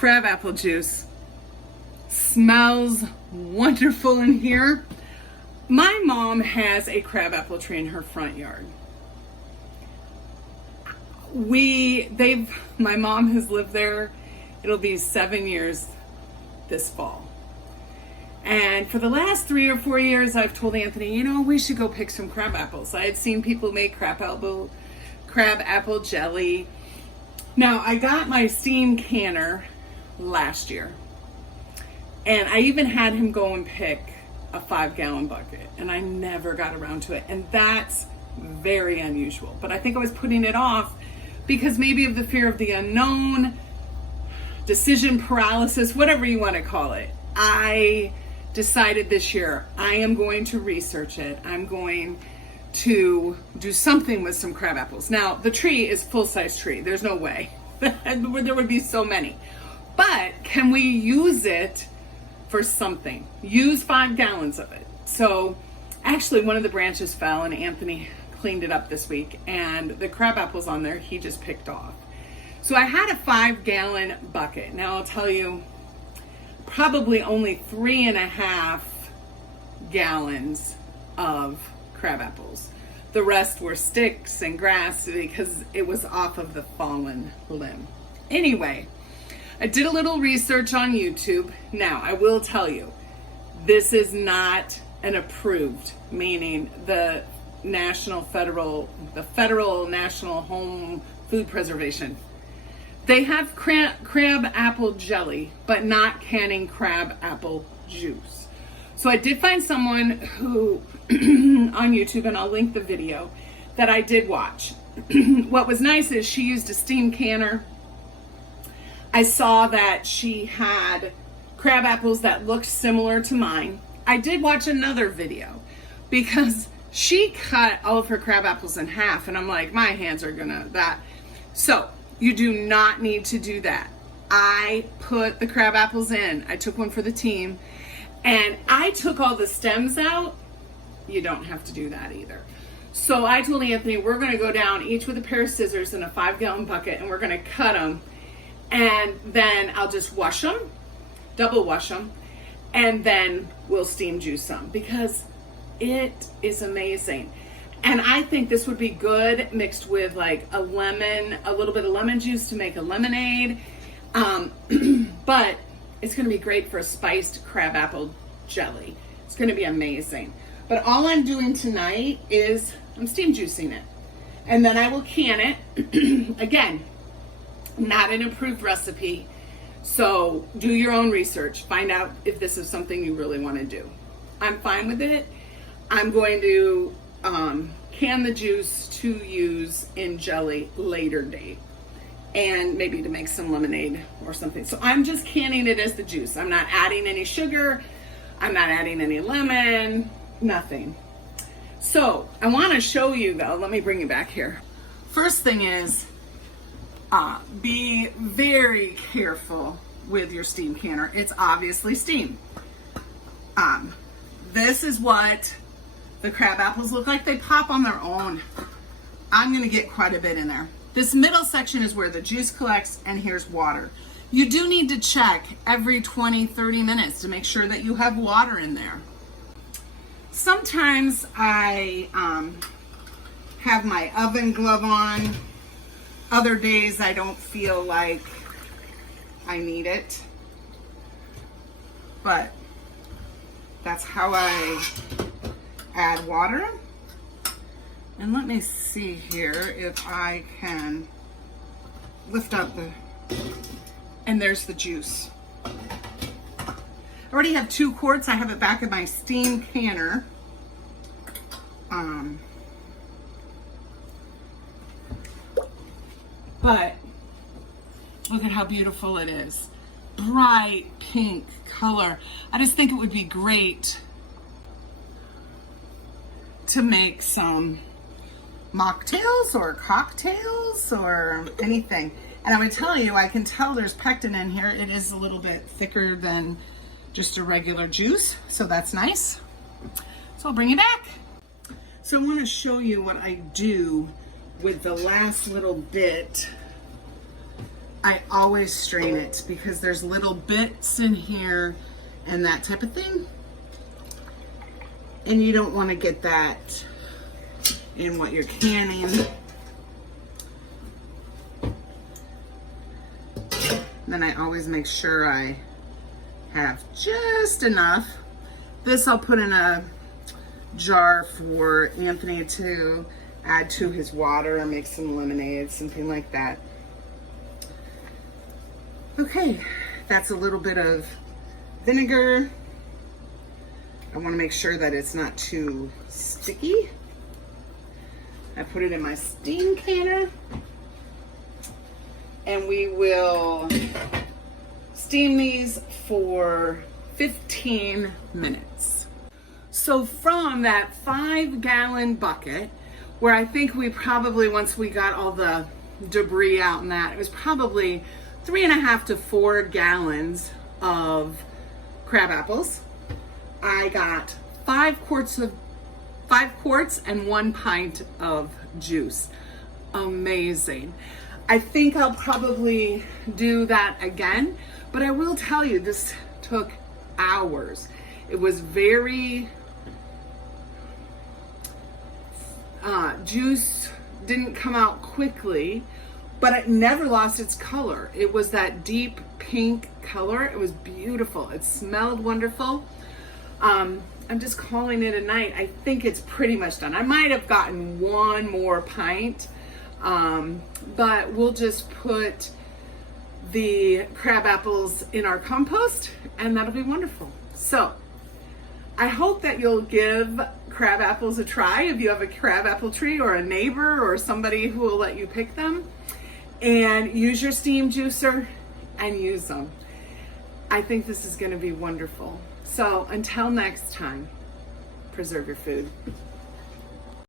crab apple juice. Smells wonderful in here. My mom has a crab apple tree in her front yard. My mom has lived there. It'll be 7 years this fall. And for the last 3 or 4 years, I've told Anthony, you know, we should go pick some crab apples. I had seen people make crab apple jelly. Now, I got my steam canner last year, and I even had him go and pick a 5-gallon bucket, and I never got around to it. And that's very unusual. But I think I was putting it off because maybe of the fear of the unknown, decision paralysis, whatever you want to call it. I decided this year I am going to research it. I'm going to do something with some crab apples. Now, the tree is full-size tree. There's no way. There would be so many. But can we use it for something? Use 5 gallons of it. So actually one of the branches fell and Anthony cleaned it up this week, and the crab apples on there he just picked off. So I had a 5-gallon bucket. Now I'll tell you, probably only 3.5 gallons of crab apples. The rest were sticks and grass because it was off of the fallen limb. Anyway, I did a little research on YouTube. Now, I will tell you, this is not an approved, meaning the federal national home food preservation. They have crab apple jelly, but not canning crab apple juice. So I did find someone who on YouTube, and I'll link the video, that I did watch. What was nice is she used a steam canner. I saw that she had crab apples that looked similar to mine. I did watch another video because she cut all of her crab apples in half, and I'm like, my hands are gonna that. So you do not need to do that. I put the crab apples in. I took one for the team, and I took all the stems out. You don't have to do that either. So I told Anthony, we're gonna go down each with a pair of scissors in a 5-gallon bucket, and we're gonna cut them, and then I'll just wash them, double wash them, and then we'll steam juice them because it is amazing. And I think this would be good mixed with like a little bit of lemon juice to make a lemonade. But it's gonna be great for a spiced crab apple jelly. It's gonna be amazing. But all I'm doing tonight is I'm steam juicing it. And then I will can it. Again, not an approved recipe. So do your own research. Find out if this is something you really want to do. I'm fine with it. I'm going to can the juice to use in jelly later date, and maybe to make some lemonade or something. So I'm just canning it as the juice. I'm not adding any sugar. I'm not adding any lemon, nothing. So I want to show you though, let me bring you back here. First thing is, be very careful with your steam canner. It's obviously steam. This is what the crab apples look like. They pop on their own. I'm gonna get quite a bit in there. This middle section is where the juice collects, and here's water. You do need to check every 20-30 minutes to make sure that you have water in there. Sometimes I have my oven glove on. Other days I don't feel like I need it, but that's how I add water. And let me see here if I can lift up and there's the juice. I already have 2 quarts. I have it back in my steam canner. But look at how beautiful it is. Bright pink color. I just think it would be great to make some mocktails or cocktails or anything. And I would tell you, I can tell there's pectin in here. It is a little bit thicker than just a regular juice, so that's nice. So I'll bring it back. So I want to show you what I do with the last little bit I always strain it because there's little bits in here and that type of thing. And you don't want to get that in what you're canning. Then I always make sure I have just enough. This I'll put in a jar for Anthony to add to his water or make some lemonade, something like that. Okay, that's a little bit of vinegar. I want to make sure that it's not too sticky. I put it in my steam canner, and we will steam these for 15 minutes. So from that 5-gallon bucket, where I think we probably, once we got all the debris out and that, it was probably 3.5 to 4 gallons of crab apples. I got 5 quarts and 1 pint of juice. Amazing. I think I'll probably do that again, but I will tell you, this took hours. It was very, juice didn't come out quickly, but it never lost its color. It was that deep pink color. It was beautiful. It smelled wonderful. I'm just calling it a night. I think it's pretty much done. I might have gotten 1 more pint, but we'll just put the crab apples in our compost and that'll be wonderful. So I hope that you'll give crab apples a try if you have a crab apple tree or a neighbor or somebody who will let you pick them, and use your steam juicer and use them. I think this is going to be wonderful. So until next time, preserve your food.